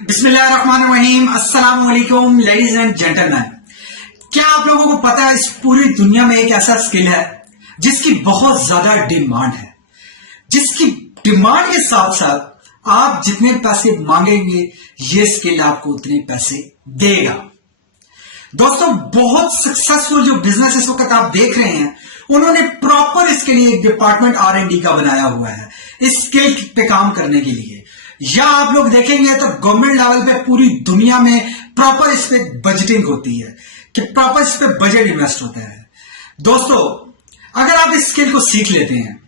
बिस्मिल्लाहिर्रहमानिर्रहीम, अस्सलाम वालेकुम लेडीज एंड जेंटलमैन। क्या आप लोगों को पता है इस पूरी दुनिया में एक ऐसा स्किल है जिसकी बहुत ज्यादा डिमांड है, जिसकी डिमांड के साथ साथ आप जितने पैसे मांगेंगे ये स्किल आपको उतने पैसे देगा। दोस्तों, बहुत सक्सेसफुल जो बिजनेस इस वक्त आप देख रहे हैं, उन्होंने प्रॉपर इसके लिए एक डिपार्टमेंट R&D का बनाया हुआ है इस स्किल पे काम करने के लिए। या आप लोग देखेंगे तो गवर्नमेंट लेवल पे पूरी दुनिया में प्रॉपर इस पे बजटिंग होती है कि प्रॉपर इस पे बजट इन्वेस्ट होता है। दोस्तों, अगर आप इस स्किल को सीख लेते हैं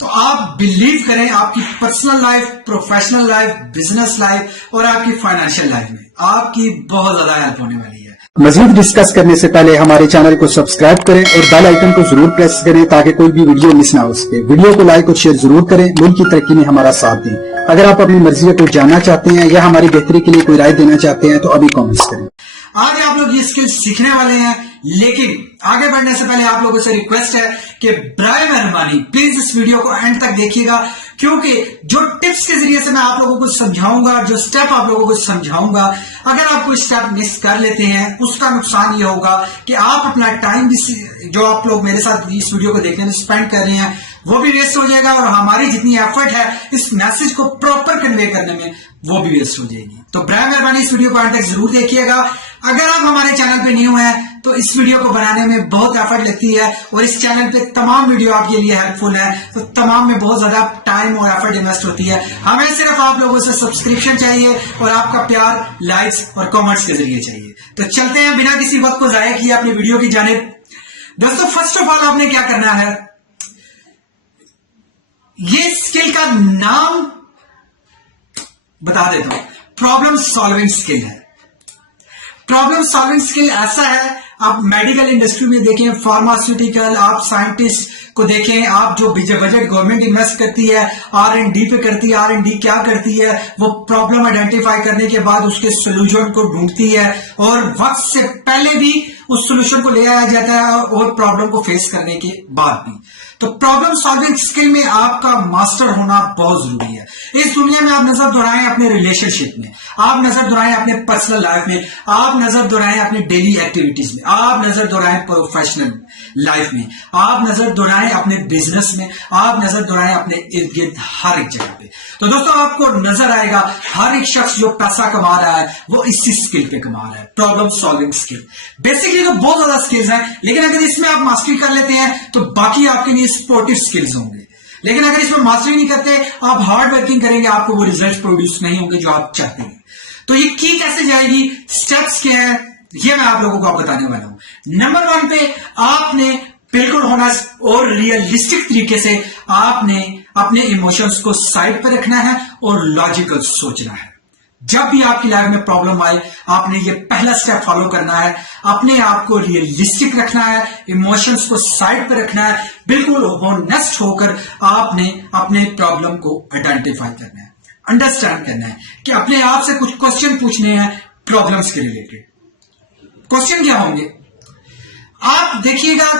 तो आप बिलीव करें, आपकी personal life, professional life, business life और आपकी फाइनेंशियल लाइफ में आपकी बहुत ज्यादा हेल्प होने वाली है। मजीद डिस्कस करने से पहले हमारे चैनल को सब्सक्राइब करें और बेल आइकन को जरूर प्रेस करें ताकि कोई भी वीडियो मिस ना हो सके। वीडियो को लाइक और शेयर जरूर करें, मुल्क की तरक्की में हमारा साथ दें। अगर आप अपनी मर्जी को जानना चाहते हैं या हमारी बेहतरी के लिए कोई राय देना चाहते हैं तो अभी कमेंट्स करें। आज आप लोग ये स्किल सीखने वाले हैं, लेकिन आगे बढ़ने से पहले आप लोगों से रिक्वेस्ट है कि बराए मेहरबानी प्लीज इस वीडियो को एंड तक देखिएगा, क्योंकि जो टिप्स के जरिए से मैं आप लोगों को समझाऊंगा, जो स्टेप आप लोगों को समझाऊंगा, अगर आप कोई स्टेप मिस कर लेते हैं उसका नुकसान ये होगा कि आप अपना टाइम जो आप लोग मेरे साथ इस वीडियो को देखने में स्पेंड कर रहे हैं वो भी वेस्ट हो जाएगा और हमारी जितनी एफर्ट है इस मैसेज को प्रॉपर कन्वे करने में वो भी वेस्ट हो जाएगी। तो बराए मेहरबानी इस वीडियो को अंत तक जरूर देखिएगा। अगर आप हमारे चैनल पे न्यू हैं तो इस वीडियो को बनाने में बहुत एफर्ट लगती है और इस चैनल पे तमाम वीडियो आपके लिए हेल्पफुल है, तो तमाम में बहुत ज्यादा टाइम और एफर्ट इन्वेस्ट होती है। हमें सिर्फ आप लोगों से सब्सक्रिप्शन चाहिए और आपका प्यार, लाइक्स और कमेंट्स के जरिए चाहिए। तो चलते हैं बिना किसी वक्त को जाया किए अपनी वीडियो की जानिब। दोस्तों, फर्स्ट ऑफ ऑल आपने क्या करना है, ये स्किल का नाम बता देता हूं, प्रॉब्लम सॉल्विंग स्किल है। प्रॉब्लम सॉल्विंग स्किल ऐसा है, आप मेडिकल इंडस्ट्री में देखें, फार्मास्यूटिकल, आप साइंटिस्ट को देखें, आप जो बजट गवर्नमेंट इन्वेस्ट करती है R&D पे करती है, R&D क्या करती है, वो प्रॉब्लम आइडेंटिफाई करने के बाद उसके सोल्यूशन को ढूंढती है और वक्त से पहले भी उस सोल्यूशन को ले आया जाता है और प्रॉब्लम को फेस करने के बाद भी। तो प्रॉब्लम सॉल्विंग स्किल में आपका मास्टर होना बहुत जरूरी है। इस दुनिया में आप नजर दोहराएं अपने रिलेशनशिप में, आप नजर दोहराएं अपने पर्सनल लाइफ में, आप नजर दोहराएं अपने डेली एक्टिविटीज में, आप नजर दोहराएं प्रोफेशनल लाइफ में, आप नजर दोहराएं अपने बिजनेस में, आप नजर दोहराएं अपने इर्द गिर्द हर एक जगह पे। तो दोस्तों, आपको नजर आएगा हर एक शख्स जो पैसा कमा रहा है वो इसी स्किल पे कमा रहा है, प्रॉब्लम सॉल्विंग स्किल। बेसिकली तो बहुत ज्यादा स्किल्स हैं, लेकिन अगर इसमें आप मास्टरी कर लेते हैं तो बाकी आपके लिए स्पोर्टिव स्किल्स होंगे। लेकिन अगर इसमें मास्टरी नहीं करते, आप हार्ड वर्किंग करेंगे, आपको वो रिजल्ट प्रोड्यूस नहीं होंगे जो आप चाहते हैं। तो ये की कैसे जाएगी, स्टेप्स क्या है, ये मैं आप लोगों को बताने वाला हूं। नंबर 1 पे आपने बिल्कुल होना और रियलिस्टिक तरीके से आपने अपने इमोशंस को साइड पर रखना है और लॉजिकल सोचना है। जब भी आपकी लाइफ में प्रॉब्लम आए, आपने ये पहला स्टेप फॉलो करना है, अपने आप को रियलिस्टिक रखना है, इमोशंस को साइड पर रखना है, बिल्कुल होनेस्ट होकर आपने अपने प्रॉब्लम को आइडेंटिफाई करना है, अंडरस्टैंड करना है कि अपने आप से कुछ क्वेश्चन पूछने हैं प्रॉब्लम्स के रिलेटेड। क्वेश्चन क्या होंगे, आप देखिएगा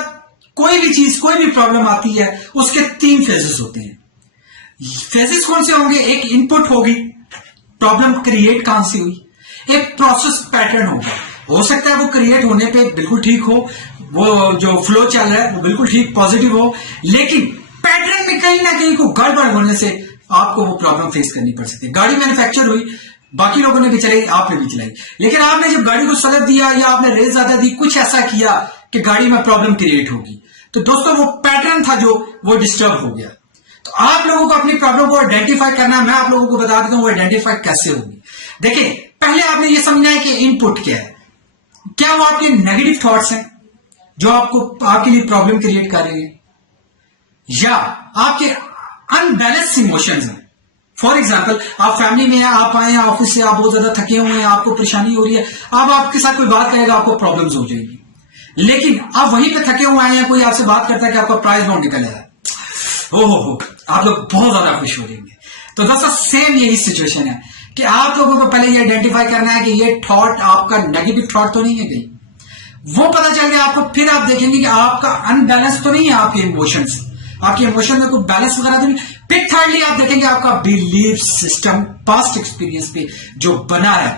कोई भी चीज, कोई भी प्रॉब्लम आती है उसके 3 फेजेस होते हैं। फेजेस कौन से होंगे, एक इनपुट होगी, प्रॉब्लम क्रिएट कहां से हुई, एक प्रोसेस पैटर्न होगा, हो सकता है वो क्रिएट होने पे बिल्कुल ठीक हो, वो जो फ्लो चल रहा है वो बिल्कुल ठीक पॉजिटिव हो, लेकिन पैटर्न में कहीं ना कहीं को गड़बड़ होने से आपको वो प्रॉब्लम फेस करनी पड़ सकती है। गाड़ी मैन्युफैक्चर हुई, बाकी लोगों ने भी चलाई, आपने भी चलाई, लेकिन आपने जब गाड़ी को सलफ दिया या आपने रेस ज्यादा दी, कुछ ऐसा किया कि गाड़ी में प्रॉब्लम क्रिएट होगी, तो दोस्तों वो पैटर्न था जो वो डिस्टर्ब हो गया। तो आप लोगों को अपनी प्रॉब्लम को आइडेंटिफाई करना है, मैं आप लोगों को बता देता हूं वो आइडेंटिफाई कैसे होगी। देखिए, पहले आपने ये समझना है कि इनपुट क्या है, क्या वो आपके नेगेटिव थॉट्स हैं जो आपको आपके लिए प्रॉब्लम क्रिएट कर रहे हैं, या आपके अनबैलेंस्ड इमोशंस हैं। फॉर एग्जाम्पल, आप फैमिली में हैं, आप आए हैं ऑफिस से, आप बहुत ज्यादा थके हुए हैं, आपको परेशानी हो रही है, अब आपके साथ कोई बात करेगा आपको प्रॉब्लम्स हो जाएगी, लेकिन आप वहीं पे थके हुए आए हैं, कोई आपसे बात करता है कि आपका प्राइस बॉन्ड निकल आया, हो आप लोग बहुत ज्यादा खुश हो जाएंगे। तो दोस्तों, सेम यही सिचुएशन है कि आप लोगों को पहले ये आइडेंटिफाई करना है कि ये थॉट आपका नेगेटिव थॉट तो नहीं है कहीं, वो पता चल गया आपको, फिर आप देखेंगे कि आपका अनबैलेंस तो नहीं है आपके इमोशंस, आपके इमोशन में कोई बैलेंस वगैरह तो नहीं, फिर थर्डली आप देखेंगे आपका बिलीफ सिस्टम पास्ट एक्सपीरियंस पे जो बना है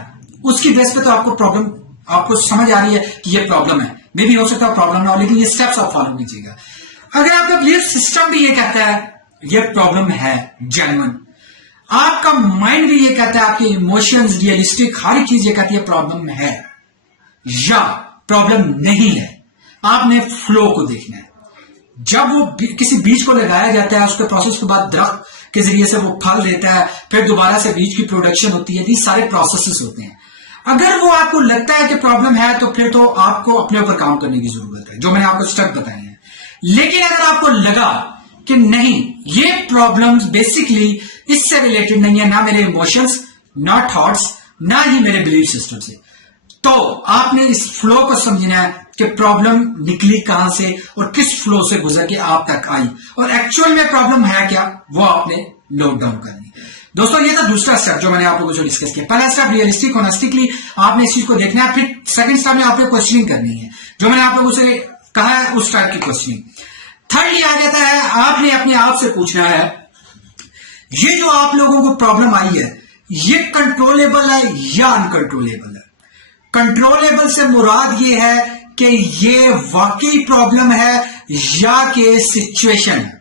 उसकी बेस पे तो आपको प्रॉब्लम आपको समझ आ रही है कि ये प्रॉब्लम है। मे भी हो सकता है प्रॉब्लम ना हो, लेकिन ये स्टेप्स आप फॉलो कीजिएगा। अगर आपका बिलीफ सिस्टम भी ये कहता है ये प्रॉब्लम है जेन्युइन, आपका माइंड भी ये कहता है, आपके इमोशंस रियलिस्टिक हर चीज ये कहती है प्रॉब्लम है या प्रॉब्लम नहीं है, आपने फ्लो को देखना है। जब वो किसी बीज को लगाया जाता है उसके प्रोसेस के बाद दरख्त के जरिए से वो फल देता है, फिर दोबारा से बीज की प्रोडक्शन होती है, ये सारे प्रोसेसेस होते हैं। अगर वो आपको लगता है कि प्रॉब्लम है तो फिर तो आपको अपने ऊपर काम करने की जरूरत है, जो मैंने आपको स्टेप बताए हैं। लेकिन अगर आपको लगा कि नहीं ये प्रॉब्लम्स बेसिकली इससे रिलेटेड नहीं है, ना मेरे इमोशंस, ना थॉट्स, ना ही मेरे बिलीफ सिस्टम से, तो आपने इस फ्लो को समझना है कि प्रॉब्लम निकली कहां से और किस फ्लो से गुजर के आप तक आई, और एक्चुअल में प्रॉब्लम है क्या वो आपने नोट डाउन करनी। दोस्तों ये था दूसरा स्टेप जो मैंने आप लोगों से डिस्कस किया। पहला स्टेप रियलिस्टिक ऑनेस्टिकली आपने इस चीज को देखना है। फिर सेकंड स्टेप में आपने क्वेश्चनिंग करनी है, जो मैंने आप लोगों से कहा है उस टाइप की क्वेश्चनिंग। थर्डली आ जाता है आपने अपने आप से पूछना है ये जो आप लोगों को प्रॉब्लम आई है ये कंट्रोलेबल है या अनकंट्रोलेबल है। कंट्रोलेबल से मुराद ये है कि ये वाकई प्रॉब्लम है या कि सिचुएशन है।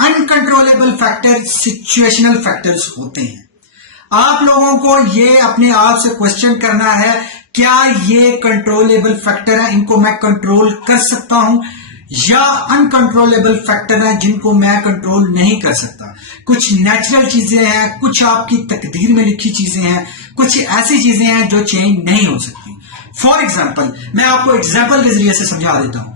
अनकंट्रोलेबल फैक्टर सिचुएशनल फैक्टर्स होते हैं। आप लोगों को ये अपने आप से क्वेश्चन करना है क्या ये कंट्रोलेबल फैक्टर है, इनको मैं कंट्रोल कर सकता हूं, या अनकंट्रोलेबल फैक्टर है जिनको मैं कंट्रोल नहीं कर सकता। कुछ नेचुरल चीजें हैं, कुछ आपकी तकदीर में लिखी चीजें हैं, कुछ ऐसी चीजें हैं जो चेंज नहीं हो सकती। फॉर एग्जाम्पल मैं आपको एग्जाम्पल के जरिए से समझा देता हूं।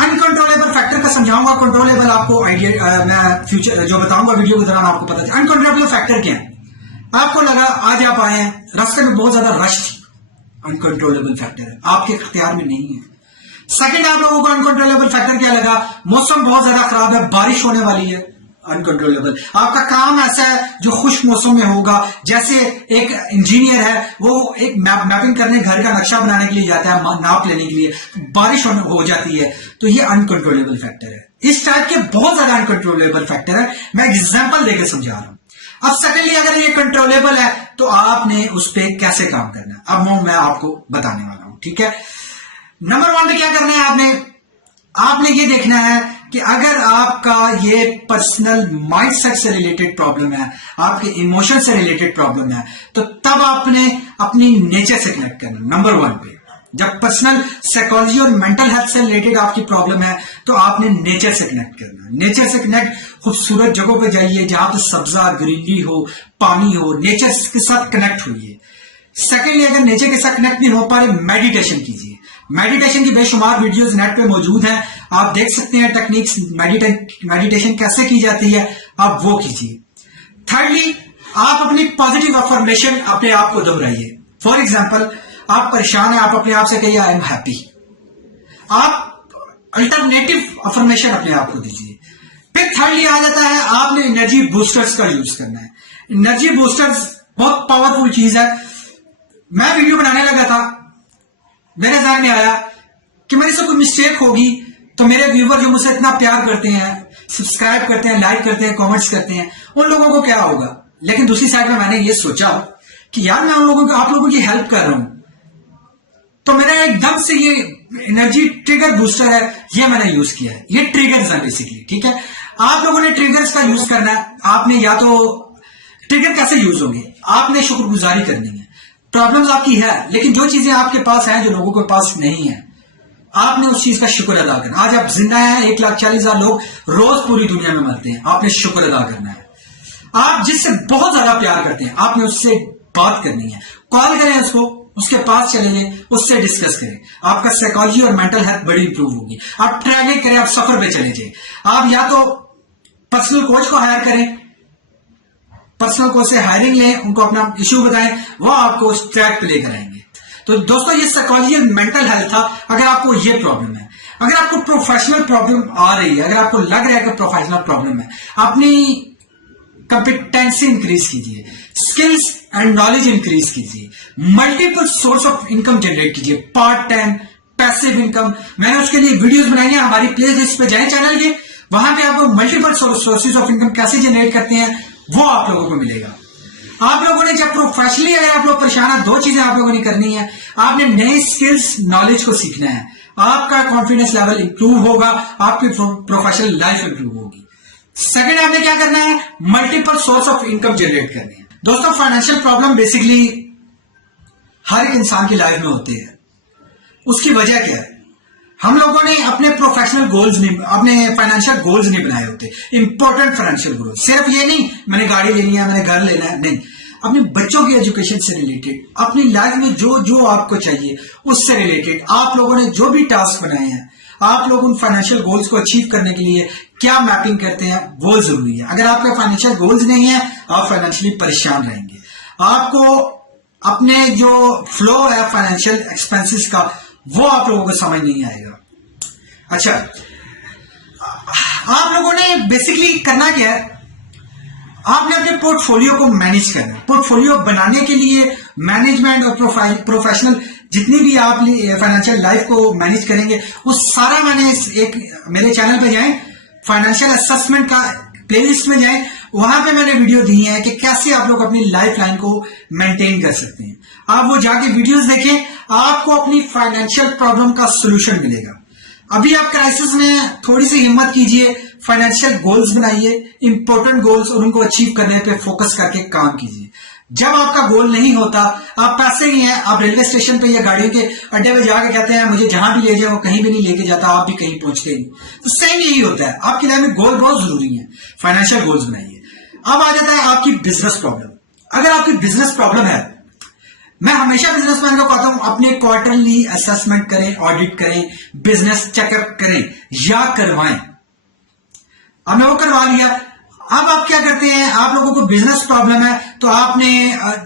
अनकंट्रोलेबल फैक्टर का समझाऊंगा, कंट्रोलेबल आपको आइडिया मैं फ्यूचर जो बताऊंगा वीडियो के दौरान आपको पता चले। अनकंट्रोलेबल फैक्टर क्या है? आपको लगा आज आप आए हैं, रास्ते में बहुत ज्यादा रश थी, अनकंट्रोलेबल फैक्टर है, आपके इख्तियार में नहीं है। सेकंड आप लोगों को अनकंट्रोलेबल फैक्टर क्या लगा? मौसम बहुत ज्यादा खराब है, बारिश होने वाली है, अनकंट्रोलेबल। आपका काम ऐसा है जो खुश मौसम में होगा, जैसे एक इंजीनियर है वो एक मैपिंग करने घर का नक्शा बनाने के लिए जाता है, नाप लेने के लिए, बारिश हो जाती है, तो ये अनकंट्रोलेबल फैक्टर है। इस टाइप के बहुत ज्यादा अनकंट्रोलेबल फैक्टर है, मैं एग्जाम्पल देकर समझा रहा हूं। अब सेकेंडली अगर ये कंट्रोलेबल है तो आपने उस पर कैसे काम करना है, अब मैं आपको बताने वाला हूं। ठीक है, नंबर वन पे क्या करना है आपने ये देखना है कि अगर आपका ये पर्सनल माइंडसेट से रिलेटेड प्रॉब्लम है, आपके इमोशन से रिलेटेड प्रॉब्लम है, तो तब आपने अपनी नेचर से कनेक्ट करना। नंबर वन पे जब पर्सनल साइकोलॉजी और मेंटल हेल्थ से रिलेटेड आपकी प्रॉब्लम है तो आपने नेचर से कनेक्ट करना। नेचर से कनेक्ट, खूबसूरत जगहों पे जाइए जहां पे सब्जा ग्रीनरी हो, पानी हो, नेचर के साथ कनेक्ट होइए। सेकेंडली अगर नेचर के साथ कनेक्ट नहीं हो पा रहे, मेडिटेशन कीजिए। मेडिटेशन की बेशुमार वीडियोस नेट पे मौजूद हैं, आप देख सकते हैं टेक्निक्स, मेडिटेशन कैसे की जाती है, आप वो कीजिए। थर्डली आप अपनी पॉजिटिव अफर्मेशन अपने आप को दोहराइए। फॉर एग्जाम्पल आप परेशान हैं, आप अपने आप से कहिए आई एम हैप्पी। आप अल्टरनेटिव अफर्मेशन अपने आप को दीजिए। फिर थर्डली आ जाता है आपने एनर्जी बूस्टर्स का यूज करना है। एनर्जी बूस्टर्स बहुत पावरफुल चीज है। मैं वीडियो बनाने लगा था, मेरे ध्यान में आया कि मेरे से कोई मिस्टेक होगी तो मेरे व्यूवर जो मुझसे इतना प्यार करते हैं, सब्सक्राइब करते हैं, लाइक करते हैं, कमेंट्स करते हैं, उन लोगों को क्या होगा। लेकिन दूसरी साइड में मैंने ये सोचा कि यार मैं उन लोगों को, आप लोगों की हेल्प कर रहा हूं, तो मेरा एकदम से ये एनर्जी ट्रिगर बूस्टर है, ये मैंने यूज किया है। ये ट्रिगर्स है बेसिकली। ठीक है, आप लोगों ने ट्रिगर्स का यूज करना है। आपने या तो ट्रिगर कैसे यूज होंगे, आपने शुक्रगुजारी करनी है। प्रॉब्लम्स आपकी है, लेकिन जो चीजें आपके पास हैं जो लोगों के पास नहीं है, आपने उस चीज का शुक्र अदा करना। आज आप जिंदा हैं, 1,40,000 लोग रोज पूरी दुनिया में मरते हैं, आपने शुक्र अदा करना है। आप जिससे बहुत ज्यादा प्यार करते हैं, आपने उससे बात करनी है, कॉल करें उसको, उसके पास चले जाएं, उससे डिस्कस करें। आपका साइकोलॉजी और मेंटल हेल्थ बड़ी इंप्रूव होगी। आप ट्रैवलिंग करें, आप सफर पे चले जाएं। आप या तो पर्सनल कोच को हायर करें, पर्सनल कोच से हायरिंग लें, उनको अपना इश्यू बताएं, वो आपको उस ट्रैक पे लेकर आएंगे। तो दोस्तों ये साइकोलॉजी और मेंटल हेल्थ था। अगर आपको ये प्रॉब्लम है, अगर आपको प्रोफेशनल प्रॉब्लम आ रही है, अगर आपको लग रहा है कि प्रोफेशनल प्रॉब्लम है, अपनी कंपिटेंसी इंक्रीज कीजिए, स्किल्स एंड नॉलेज इंक्रीज कीजिए, multiple source of income generate कीजिए, पार्ट टाइम पैसिव इनकम। मैंने उसके लिए वीडियोस बनाई है, हमारी प्लेलिस्ट पे जाएं चैनल के, वहां पे आपको मल्टीपल सोर्सेज ऑफ इनकम कैसे जनरेट करते हैं वो आप लोगों को मिलेगा। आप लोगों ने जब प्रोफेशनली अगर आप लोग परेशान है, दो चीजें आप लोगों ने करनी है। आपने नए स्किल्स नॉलेज को सीखना है, आपका कॉन्फिडेंस लेवल इंप्रूव होगा, आपकी प्रोफेशनल लाइफ इंप्रूव होगी। सेकंड, आपने क्या करना है, multiple source of income generate करनी है। दोस्तों, फाइनेंशियल प्रॉब्लम बेसिकली हर एक इंसान की लाइफ में होती है। उसकी वजह क्या है? हम लोगों ने अपने प्रोफेशनल गोल्स नहीं, अपने फाइनेंशियल गोल्स नहीं बनाए होते, इंपॉर्टेंट फाइनेंशियल गोल्स। सिर्फ ये नहीं मैंने गाड़ी लेनी है, मैंने घर लेना है, नहीं, अपने बच्चों की एजुकेशन से रिलेटेड, अपनी लाइफ में जो जो आपको चाहिए उससे रिलेटेड आप लोगों ने जो भी टास्क बनाए हैं, आप लोग उन फाइनेंशियल गोल्स को अचीव करने के लिए क्या मैपिंग करते हैं वो जरूरी है। अगर आपके फाइनेंशियल गोल्स नहीं है, आप फाइनेंशियली परेशान रहेंगे। आपको अपने जो फ्लो है फाइनेंशियल एक्सपेंसेस का वो आप लोगों को समझ नहीं आएगा। अच्छा, आप लोगों ने बेसिकली करना क्या है, आपने अपने पोर्टफोलियो को मैनेज करना है। पोर्टफोलियो बनाने के लिए मैनेजमेंट और प्रोफेशनल जितनी भी आप फाइनेंशियल लाइफ को मैनेज करेंगे वो सारा मैंने एक मेरे चैनल पे जाएं, फाइनेंशियल असेसमेंट का प्लेलिस्ट में जाएं, वहां पे मैंने वीडियो दी है कि कैसे आप लोग अपनी लाइफ लाइन को मेंटेन कर सकते हैं। आप वो जाके वीडियोस देखें, आपको अपनी फाइनेंशियल प्रॉब्लम का सोल्यूशन मिलेगा। अभी आप क्राइसिस में थोड़ी सी हिम्मत कीजिए, फाइनेंशियल गोल्स बनाइए, इंपॉर्टेंट गोल्स, और उनको अचीव करने पे फोकस करके काम कीजिए। जब आपका गोल नहीं होता, आप पैसे ही हैं, आप रेलवे स्टेशन पे या गाड़ियों के अड्डे पे जाके कहते हैं मुझे जहां भी ले जाए वो कहीं भी नहीं लेके जाता, आप भी कहीं पहुंचते नहीं। तो सेम यही होता है, आपकी लाइफ में गोल बहुत जरूरी है, फाइनेंशियल गोल्स बनाइए। अब आ जाता है आपकी बिजनेस प्रॉब्लम। अगर आपकी बिजनेस प्रॉब्लम है, मैं हमेशा बिजनेसमैन को कहता हूं अपने क्वार्टरली असेसमेंट करें, ऑडिट करें, बिजनेस चेकअप करें या करवाएं। आपने वो करवा लिया, अब आप क्या करते हैं, आप लोगों को बिजनेस प्रॉब्लम है तो आपने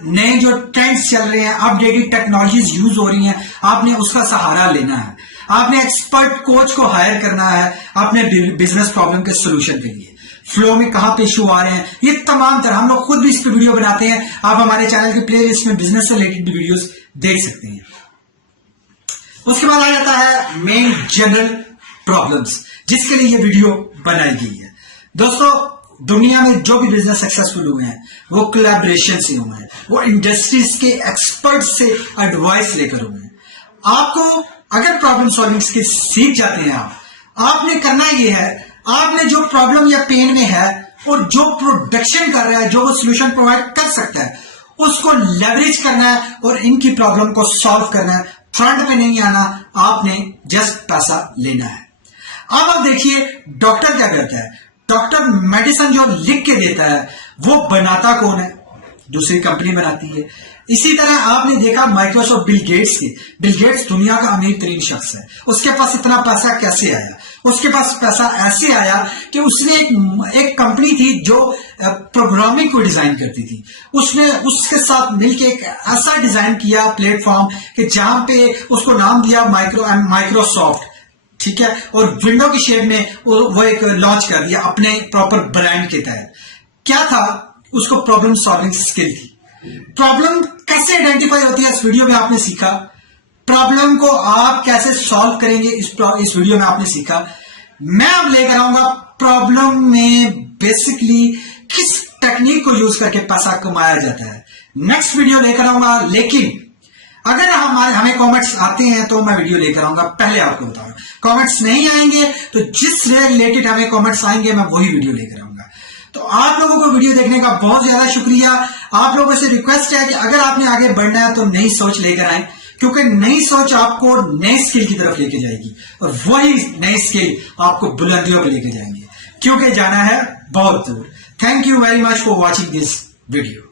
नए जो ट्रेंड्स चल रहे हैं, अपडेटेड टेक्नोलॉजीज यूज हो रही हैं, आपने उसका सहारा लेना है। आपने एक्सपर्ट कोच को हायर करना है अपने बिजनेस प्रॉब्लम के सोल्यूशन के लिए। फ्लो में कहां पे इशू आ रहे हैं, ये तमाम तरह हम लोग खुद भी इस पे वीडियो बनाते हैं। आप हमारे चैनल की प्लेलिस्ट में बिजनेस से रिलेटेड भी वीडियोस देख सकते हैं। उसके बाद आ जाता है मेन जनरल प्रॉब्लम्स, जिसके लिए ये वीडियो बनाई गई है। दोस्तों, दुनिया में जो भी बिजनेस सक्सेसफुल हुए हैं वो कोलैबोरेशन से हुए हैं, वो इंडस्ट्रीज के एक्सपर्ट से एडवाइस लेकर हुए हैं। आपको अगर प्रॉब्लम सॉल्विंग स्किल्स सीख जाते हैं, आपने करना ये है, आपने जो प्रॉब्लम या पेन में है और जो प्रोडक्शन कर रहा है, जो वो सोल्यूशन प्रोवाइड कर सकता है, उसको लेवरेज करना है और इनकी प्रॉब्लम को सॉल्व करना है। फ्रंट में नहीं आना, आपने जस्ट पैसा लेना है। अब आप देखिए डॉक्टर क्या करता है, डॉक्टर मेडिसिन जो लिख के देता है वो बनाता कौन है, दूसरी कंपनी बनाती है। इसी तरह आपने देखा माइक्रोसॉफ्ट बिल गेट्स के, बिल गेट्स दुनिया का अमीर तरीन शख्स है, उसके पास इतना पैसा कैसे आया? उसके पास पैसा ऐसे आया कि उसने एक कंपनी थी जो प्रोग्रामिंग को डिजाइन करती थी, उसने उसके साथ मिलकर एक ऐसा डिजाइन किया प्लेटफॉर्म कि जहां पे उसको नाम दिया माइक्रोसॉफ्ट, ठीक है, और विंडो की शेप में वो एक लॉन्च कर दिया अपने प्रॉपर ब्रांड के तहत। क्या था? उसको प्रॉब्लम सॉल्विंग स्किल थी। प्रॉब्लम कैसे आइडेंटिफाई होती है इस वीडियो में आपने सीखा, प्रॉब्लम को आप कैसे सॉल्व करेंगे इस वीडियो में आपने सीखा। मैं अब लेकर आऊंगा प्रॉब्लम में बेसिकली किस टेक्निक को यूज करके पैसा कमाया जाता है, नेक्स्ट वीडियो लेकर आऊंगा। लेकिन अगर हमें कमेंट्स आते हैं तो मैं वीडियो लेकर आऊंगा, पहले आपको बताऊंगा। कमेंट्स नहीं आएंगे तो जिस रिलेटेड हमें कमेंट्स आएंगे मैं वही वीडियो लेकर आऊंगा। तो आप लोगों को वीडियो देखने का बहुत ज्यादा शुक्रिया। आप लोगों से रिक्वेस्ट है कि अगर आपने आगे बढ़ना है तो नई सोच लेकर आए, क्योंकि नई सोच आपको नए स्किल की तरफ लेके जाएगी और वही नई स्किल आपको बुलंदियों पर लेके जाएंगे, क्योंकि जाना है बहुत दूर। Thank you very much for watching this video.